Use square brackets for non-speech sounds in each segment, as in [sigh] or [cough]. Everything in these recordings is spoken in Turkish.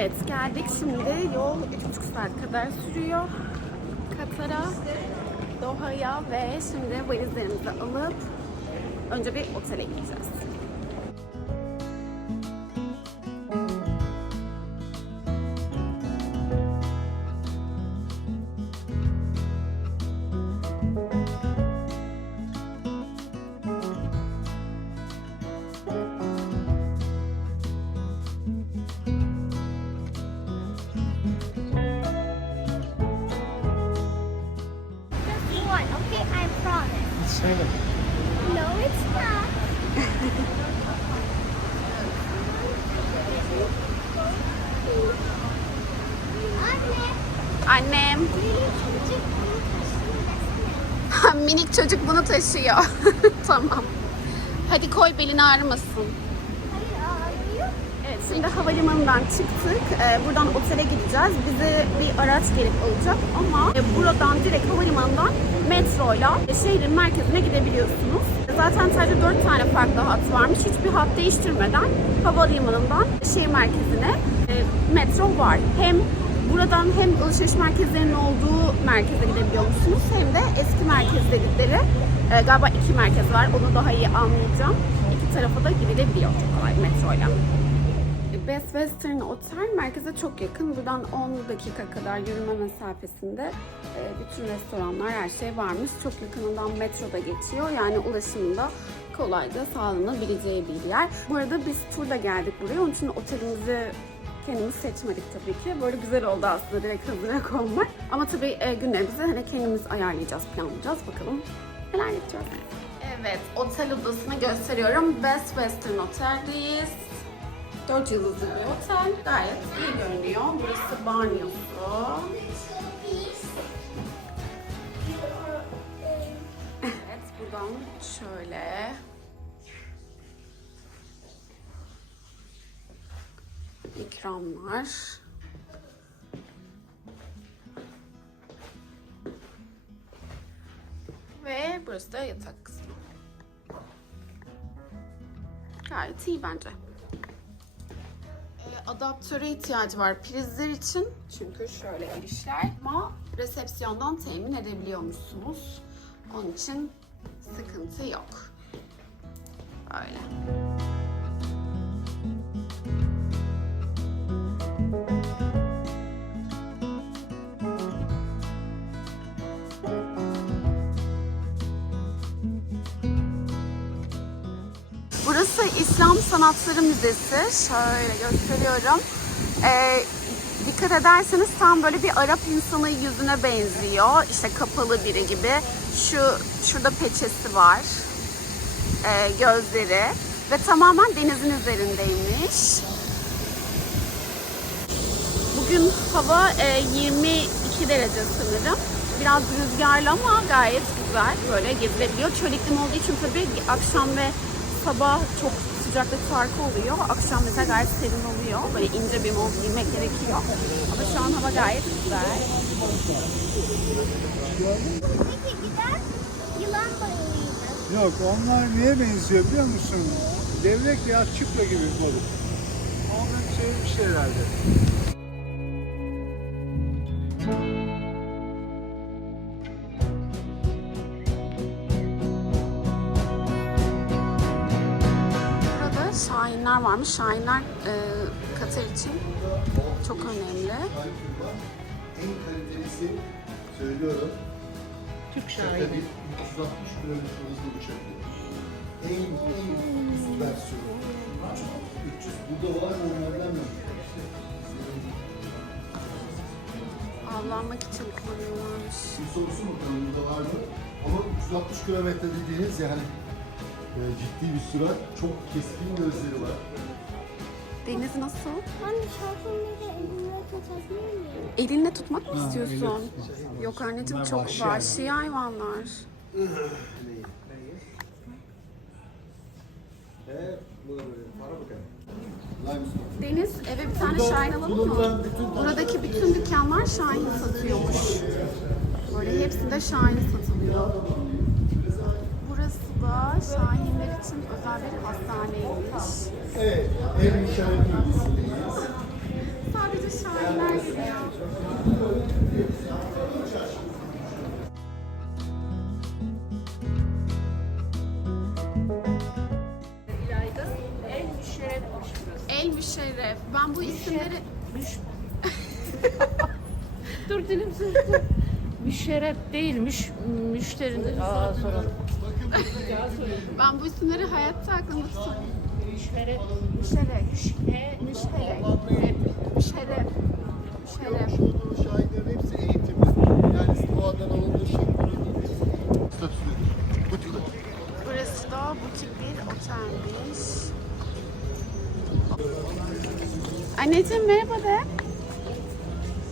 Evet geldik şimdi yol 3,5 saat kadar sürüyor. Katar'a, Doha'ya ve şimdi valizlerimizi alıp önce bir otele gideceğiz. Seven. No, it's not. Anne, Annem, benim çocuk bunu taşıyor desene. minik çocuk bunu taşıyor. [laughs] tamam. Hadi koy belini ağrımasın. Hayır ağrıyor. Evet, şimdi havalimanından çıktık. Ee, buradan otele gideceğiz. Bize bir araç gelip alacak ama e, buradan direkt havalimanından metroyla e, şehrin merkezine gidebiliyorsunuz. Zaten sadece 4 tane farklı hat varmış. Hiçbir hat değiştirmeden havalimanından şehir merkezine e, metro var. Hem buradan hem alışveriş merkezlerinin olduğu merkeze gidebiliyor musunuz hem de eski merkez dedikleri e, galiba iki merkez var. Onu daha iyi anlayacağım. İki tarafa da gidilebiliyor çok kolay metroyla. Best Western Otel merkeze çok yakın. Buradan 10 dakika kadar yürüme mesafesinde e, bütün restoranlar, her şey varmış. Çok yakınından metro da geçiyor. Yani ulaşımda kolayca sağlanabileceği bir yer. Bu arada biz turla geldik buraya. Onun için otelimizi kendimiz seçmedik tabii ki. Böyle güzel oldu aslında direkt hazıra [laughs] konmak. Ama tabii e, günlerimizi hani kendimiz ayarlayacağız, planlayacağız. Bakalım neler yapacağız. Evet, otel odasını gösteriyorum. Best Western Otel'deyiz. 4 yıldızlı bir otel. Gayet iyi görünüyor. Burası banyosu. Evet, buradan şöyle. ikramlar. Ve burası da yatak kısmı. Gayet iyi bence. Adaptöre ihtiyacı var prizler için. Çünkü şöyle girişler. Ama resepsiyondan temin edebiliyormuşsunuz. Onun için sıkıntı yok. Böyle. Burası İslam Sanatları Müzesi. Şöyle gösteriyorum. Ee, dikkat ederseniz tam böyle bir Arap insanı yüzüne benziyor. İşte kapalı biri gibi. Şu şurada peçesi var. Ee, gözleri ve tamamen denizin üzerindeymiş. Bugün hava e, 22 derece sanırım. Biraz rüzgarlı ama gayet güzel. Böyle gezilebiliyor. Çöl iklim olduğu için tabii akşam ve sabah çok sıcaklık farkı oluyor. Akşam mesela gayet serin oluyor. Böyle ince bir mont giymek gerekiyor. Ama şu an hava gayet güzel. Peki gider yılan balığıydı. Yok onlar neye benziyor biliyor musun? Devrek ya çıpla gibi balık. Ondan sevmiş herhalde. Şahinler varmış. Şahinler e, Katar için çok önemli. En kalitelisi söylüyorum. Türk değil, 360 kilometre hızlı uçak. En en üst versiyonu. 300. Burada var mı onlardan mı? Avlanmak için kullanıyorlarmış. Bir sorusu mu kanalında var mı? Ama 360 kilometre dediğiniz yani e, ciddi bir sürat. Çok keskin gözleri var. Deniz nasıl? Anne şarkımları elimle tutabilir miyim? Elinle tutmak mı istiyorsun? Yok anneciğim Bunlar çok vahşi vahşi hayvanlar. Deniz eve bir tane şahin alalım mı? Buradaki bütün dükkanlar şahin satıyormuş. Böyle hepsinde şahin satılıyor. Muğla Şahinler için özel bir hastaneymiş. Evet, en Sadece Şahinler geliyor. El Müşerref. Ben bu isimleri... Müş... [laughs] Dur dilim sürçtü. Müşerref değil, müş, müşterinin. Aa, soralım. [laughs] Ben bu isimleri hayatta aklımda tutamam. Müşerref. Müşerref. Müşerref. Müşerref. Yapmış olduğu şahinlerin hepsi eğitimli. Yani addan alındığı. Statüsüdür. Butik. Burası da butik bir otelmiş. Anneciğim merhaba de.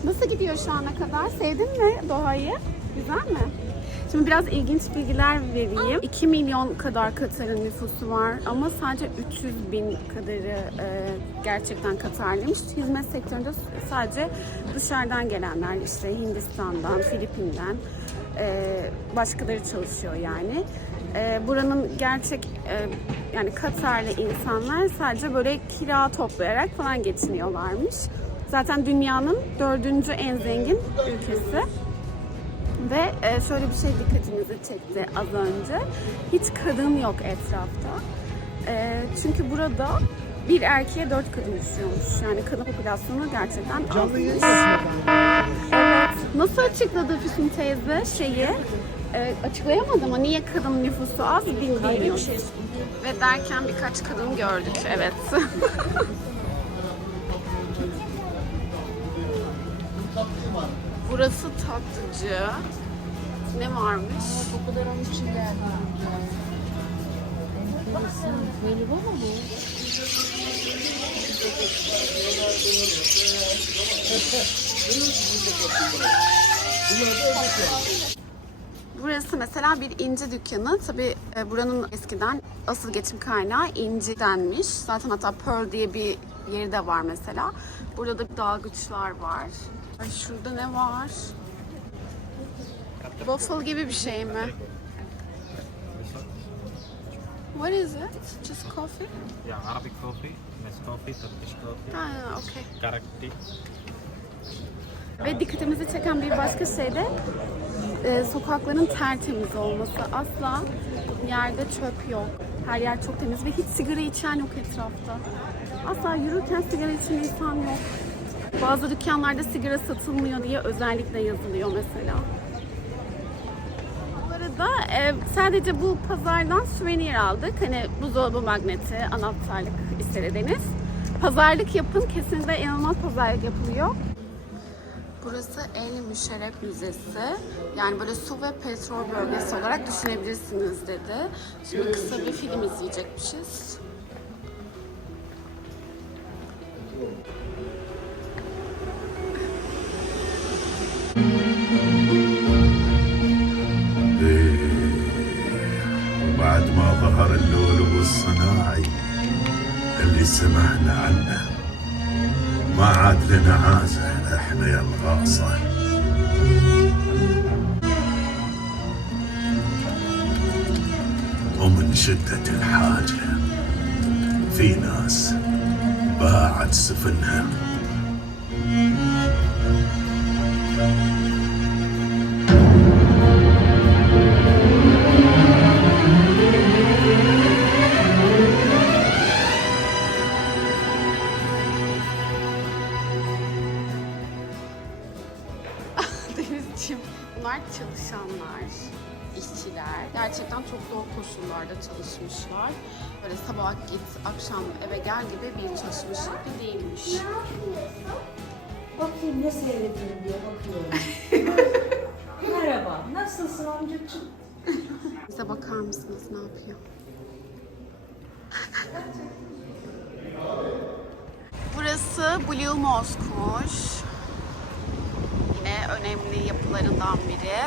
Nasıl gidiyor şu ana kadar? Sevdin mi doğayı? Güzel mi? Şimdi biraz ilginç bilgiler vereyim. 2 milyon kadar Katar'ın nüfusu var ama sadece 300 bin kadarı e, gerçekten Katarlıymış. Hizmet sektöründe sadece dışarıdan gelenler işte Hindistan'dan, Filipin'den e, başkaları çalışıyor yani. E, buranın gerçek e, yani Katarlı insanlar sadece böyle kira toplayarak falan geçiniyorlarmış. Zaten dünyanın dördüncü en zengin ülkesi. Ve e, şöyle bir şey dikkatimizi çekti az önce. Hiç kadın yok etrafta. E, çünkü burada bir erkeğe dört kadın düşüyormuş. Yani kadın popülasyonu gerçekten azmış. Evet. Nasıl açıkladı Füsun teyze şeyi? E, açıklayamadı ama niye kadın nüfusu az bilmiyorum. Ve derken birkaç kadın gördük. Evet. [laughs] tatlıcı. Ne varmış? Bu kadar onun için geldim. Enteresan. Mı bu? Burası mesela bir inci dükkanı. Tabi buranın eskiden asıl geçim kaynağı inci denmiş. Zaten hatta Pearl diye bir yeri de var mesela. Burada da dalgıçlar var. Ay şurada ne var? Waffle gibi bir şey mi? What is it? Just coffee? Yeah, Arabic coffee, Nescafe, Turkish coffee, Ha, okay. Karak tea. Ve dikkatimizi çeken bir başka şey de e, sokakların tertemiz olması. Asla yerde çöp yok. Her yer çok temiz ve hiç sigara içen yok etrafta. Asla yürürken sigara içen insan yok. Bazı dükkanlarda sigara satılmıyor diye özellikle yazılıyor mesela. Bu arada e, sadece bu pazardan süvenir aldık. Hani buzdolabı magneti, anahtarlık istediniz. Pazarlık yapın. Kesinlikle inanılmaz pazarlık yapılıyor. Burası El Müşerref Müzesi. Yani böyle su ve petrol bölgesi olarak düşünebilirsiniz dedi. Şimdi kısa bir film izleyecekmişiz. سمعنا عنه ما عاد لنا عازة إحنا يا الغاصة ومن شدة الحاجة في ناس باعت سفنها. Koşullarda çalışmışlar. Böyle sabah git, akşam eve gel gibi bir çalışma şekli değilmiş. Ne yapıyorsun? Bakayım ne seyrediyorum diye bakıyorum. [laughs] Merhaba, nasılsın amcacığım? Bize bakar mısınız ne yapıyor? Burası Blue Mosque'muş. Yine önemli yapılarından biri.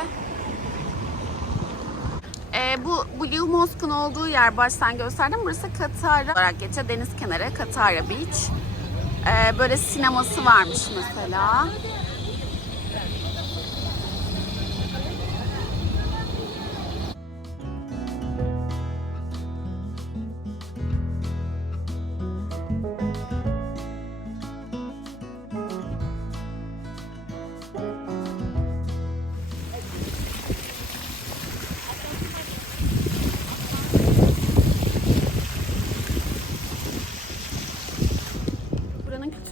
Ee, bu Blue Mosque'un olduğu yer baştan gösterdim. Burası Katara olarak geçiyor. Deniz kenarı Katara Beach. Ee, böyle sineması varmış mesela.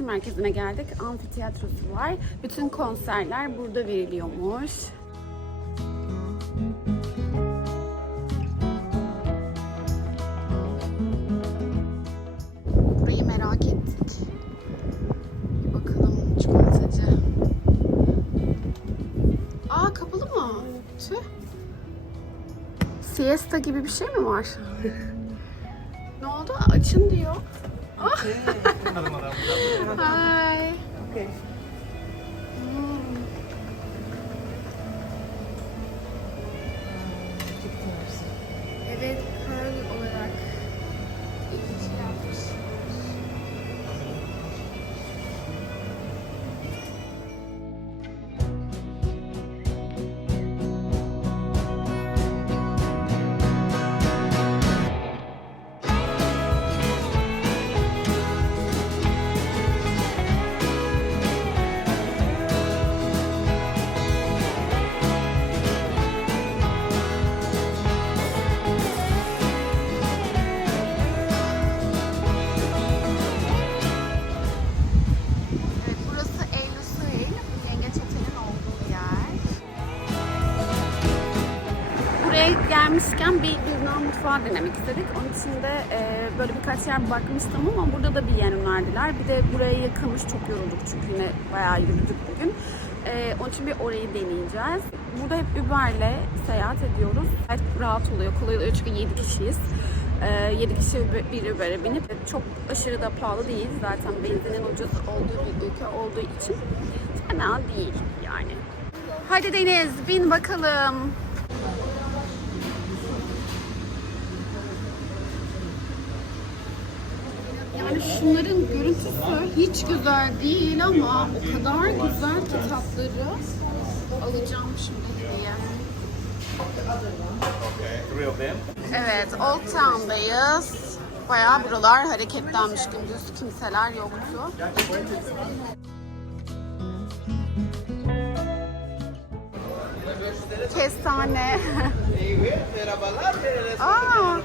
Merkezine geldik. Amfiteyatrosu var. Bütün konserler burada veriliyormuş. Burayı merak ettik. Bir bakalım çikolatacı. Aa kapalı mı? Tüh. Siesta gibi bir şey mi var? [laughs] ne oldu? Açın diyor. Ah. Hi. Okay. Gelmişken bir Lübnan mutfağı denemek istedik. Onun için de e, böyle birkaç yer bakmıştım ama burada da bir yer önerdiler. Bir de buraya yakınmış, çok yorulduk çünkü yine bayağı yürüdük bugün. E, onun için bir orayı deneyeceğiz. Burada hep Uber'le seyahat ediyoruz. Gayet rahat oluyor, kolay oluyor çünkü 7 kişiyiz. 7 kişi bir Uber'e binip çok aşırı da pahalı değil. Zaten benzinin ucuz olduğu bir ülke olduğu için fena değil yani. Hadi Deniz bin bakalım. Yani şunların görüntüsü hiç güzel değil ama o kadar güzel kitapları alacağım şimdi hediye. Evet, Old Town'dayız. Bayağı buralar hareketlenmiş gündüz. Kimseler yoktu. Kestane. Merhabalar. [laughs] Aa,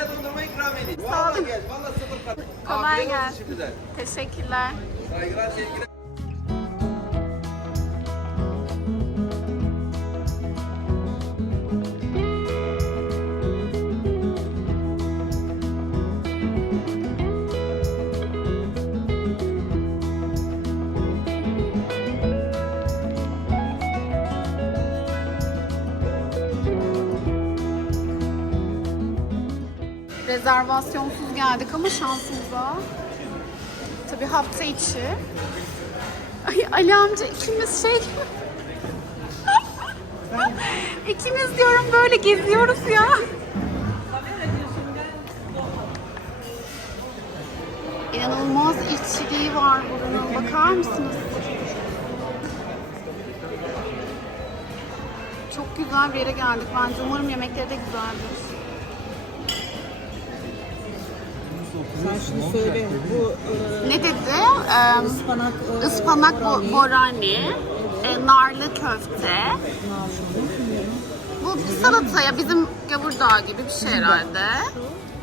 Size dondurma ikram edeyim. Sağ olun. Vallahi gel. Vallahi sıfır kat. kolay Afiyet olsun gelsin. şimdiden. Teşekkürler. Saygılar, sevgiler. Rezervasyonsuz geldik ama şansımıza. Tabii hafta içi. Ay Ali amca ikimiz şey [laughs] İkimiz diyorum böyle geziyoruz ya. İnanılmaz işçiliği var buranın. Bakar mısınız? Çok güzel bir yere geldik bence. Umarım yemekleri de güzeldir. Sen şunu söyle. Bu e, Ne dedi? Ee, ıspanak e, ıspanak bo- borani, e, narlı köfte. Bu salataya bizim gavurdağ gibi bir şey herhalde.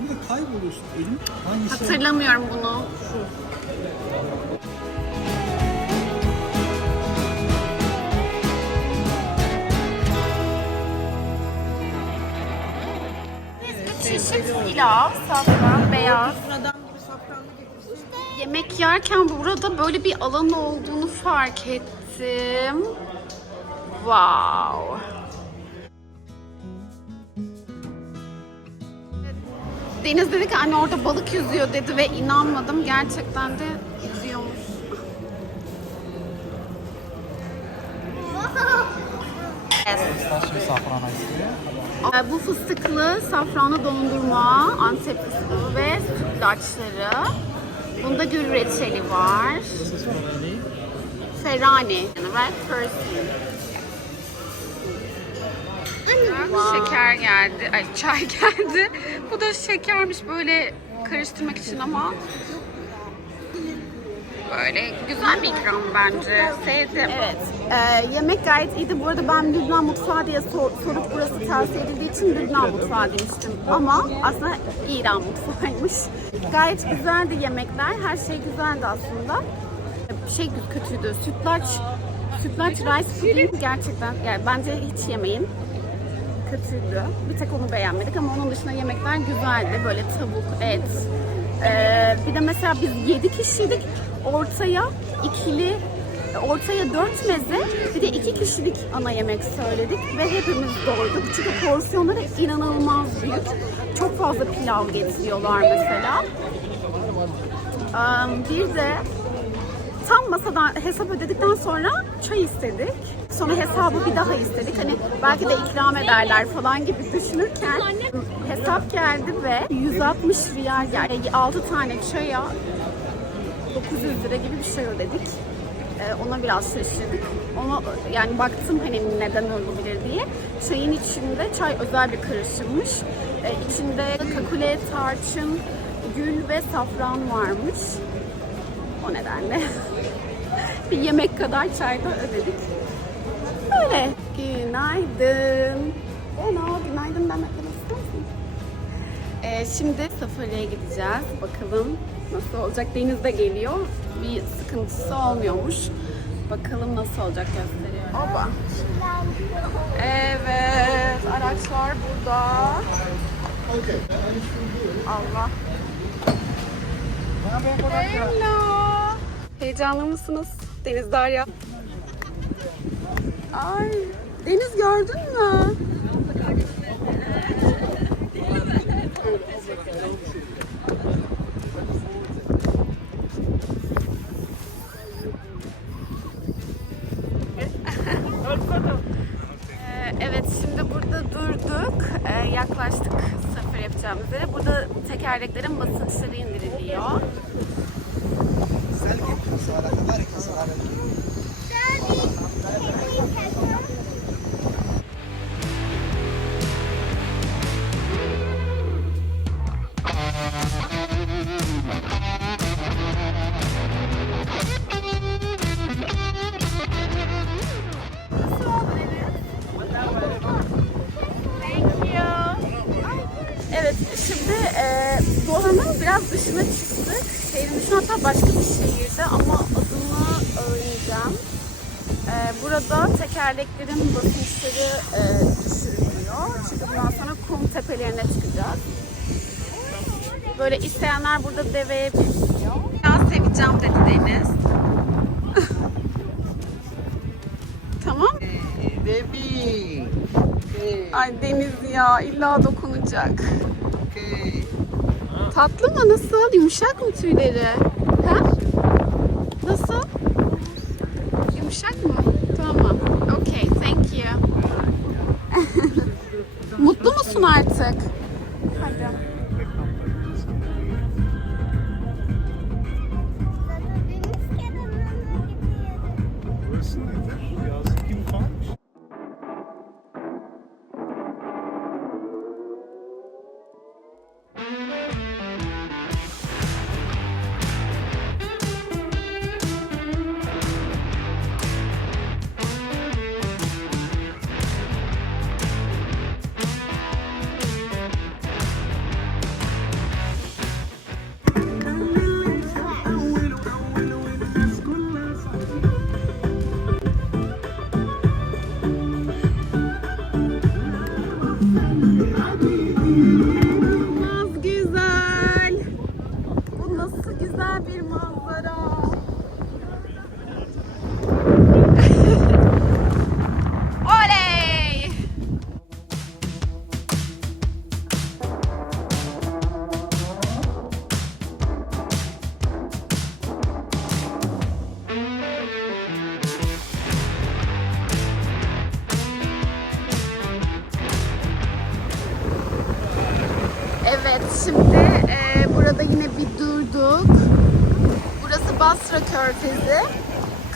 Bir de kayboluyorsun. Elim hangisi? Hatırlamıyorum bunu. Çeşit pilav, safran, beyaz. Adam gibi safranlı getirsin. Yemek yerken burada böyle bir alan olduğunu fark ettim. Wow. Deniz dedi ki anne orada balık yüzüyor dedi ve inanmadım. Gerçekten de yüzüyormuş. Ee, Bu fıstıklı safranlı dondurma, Antep fıstığı ve sütlaçları. Bunda gül reçeli var. Ferrani. Red Persian. Şeker geldi. Ay çay [laughs] geldi. Bu da şekermiş böyle karıştırmak için ama Böyle güzel bir ikram bence. Sevdim. Evet. Ee, yemek gayet iyiydi. Bu arada ben Lübnan mutfağı diye sor- sorup burası tavsiye edildiği için Lübnan mutfağı demiştim. Ama aslında İran mutfağıymış. [laughs] Gayet güzeldi yemekler. Her şey güzeldi aslında. Şey kötüydü. Sütlaç Sütlaç rice pudding gerçekten yani bence hiç yemeyin kötüydü. Bir tek onu beğenmedik ama onun dışında yemekler güzeldi. Böyle tavuk, et. Ee, bir de mesela biz 7 kişiydik. Ortaya ikili, ortaya 4 meze, bir de 2 kişilik ana yemek söyledik ve hepimiz doyduk. Çünkü porsiyonları inanılmaz büyük. Çok fazla pilav getiriyorlar mesela. Bir de tam masadan hesap ödedikten sonra çay istedik. Sonra hesabı bir daha istedik. Hani belki de ikram ederler falan gibi düşünürken hesap geldi ve 160 riyal yani 6 tane çaya 900 lira gibi bir şey ödedik. Ee, ona biraz şaşırdık. Ona yani baktım hani neden olabilir diye. Çayın içinde çay özel bir karışımmış. Ee, içinde kakule, tarçın, gül ve safran varmış. O nedenle [laughs] bir yemek kadar çayda ödedik. Öyle. Günaydın. Eno, günaydın demekleri ister misin? Ee, şimdi safariye gideceğiz. Bakalım nasıl olacak. Deniz de geliyor. Bir sıkıntısı olmuyormuş. Bakalım nasıl olacak gösteriyor. Oba. Evet, araçlar burada. Allah. Hello. Heyecanlı mısınız? Deniz Derya. Ay, Deniz gördün mü? Tekerleklerin basınçları indiriliyor. Biraz dışına çıktık. Şehrin dışına hatta başka bir şehirde ama adını öğreneceğim. E, burada tekerleklerin basınçları e, düşürülüyor. Çünkü bundan sonra kum tepelerine çıkacağız. Böyle isteyenler burada deveye biniyor. Biraz seveceğim dedi Deniz. [laughs] tamam. Baby. Ay Deniz ya illa dokunacak. Tatlı mı? Nasıl? Yumuşak mı tüyleri? Ha? Nasıl? Yumuşak mı? Tamam. Okay, thank you. [laughs] Mutlu musun artık?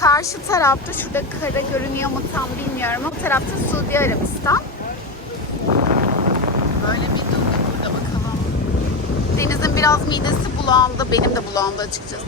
Karşı tarafta, şurada kara görünüyor mu tam bilmiyorum bu tarafta Suudi Arabistan. Böyle bir durduk burada bakalım. Deniz'in biraz midesi bulandı, benim de bulandı açıkçası.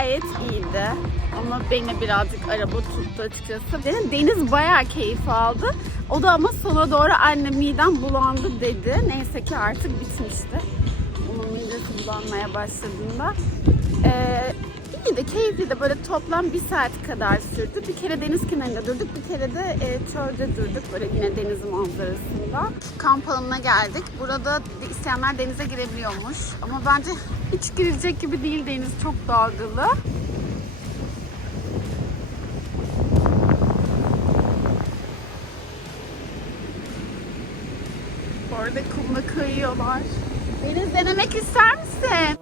Gayet iyiydi. Ama beni birazcık araba tuttu açıkçası. Benim Deniz bayağı keyif aldı. O da ama sona doğru anne midem bulandı dedi. Neyse ki artık bitmişti. Onun midesi bulanmaya başladığında. Ee, iyiydi, keyifli de böyle toplam bir saat kadar sürdü. Bir kere deniz kenarında durduk, bir kere de e, çölde durduk böyle yine deniz manzarasında. Kamp alanına geldik. Burada isteyenler denize girebiliyormuş. Ama bence hiç girilecek gibi değil deniz çok dalgalı. Orada kumda kayıyorlar. Deniz denemek ister misin?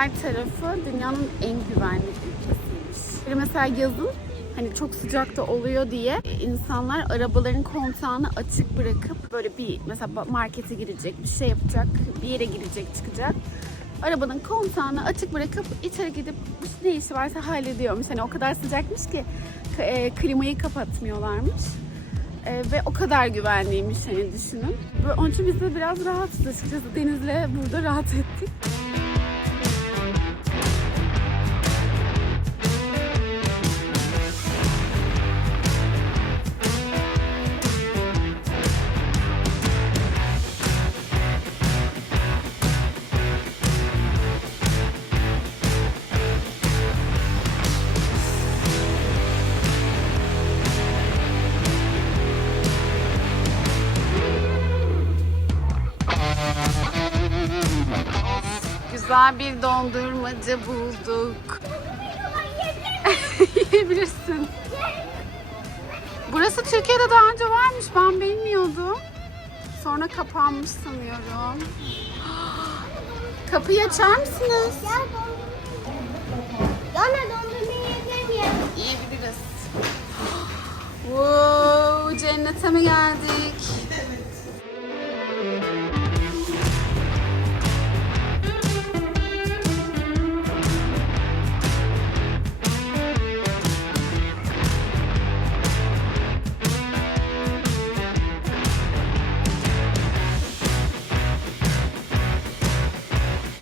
Güzel tarafı dünyanın en güvenli ülkesiymiş. Mesela yazın hani çok sıcakta oluyor diye insanlar arabaların kontağını açık bırakıp böyle bir mesela markete girecek, bir şey yapacak, bir yere girecek, çıkacak. Arabanın kontağını açık bırakıp içeri gidip ne işi varsa hallediyormuş. Hani o kadar sıcakmış ki e, klimayı kapatmıyorlarmış. E, ve o kadar güvenliymiş hani düşünün. Ve onun için biz de biraz rahatız açıkçası. Deniz'le burada rahat ettik. Dondurmacı bulduk. [laughs] Yiyebilirsin. Burası Türkiye'de daha önce varmış. Ben bilmiyordum. Sonra kapanmış sanıyorum. [gasps] Kapıyı açar mısınız? Gel. Yana dondurma yiyebilir miyim? Yiyebiliriz. [gasps] Wow, cennete mi geldik?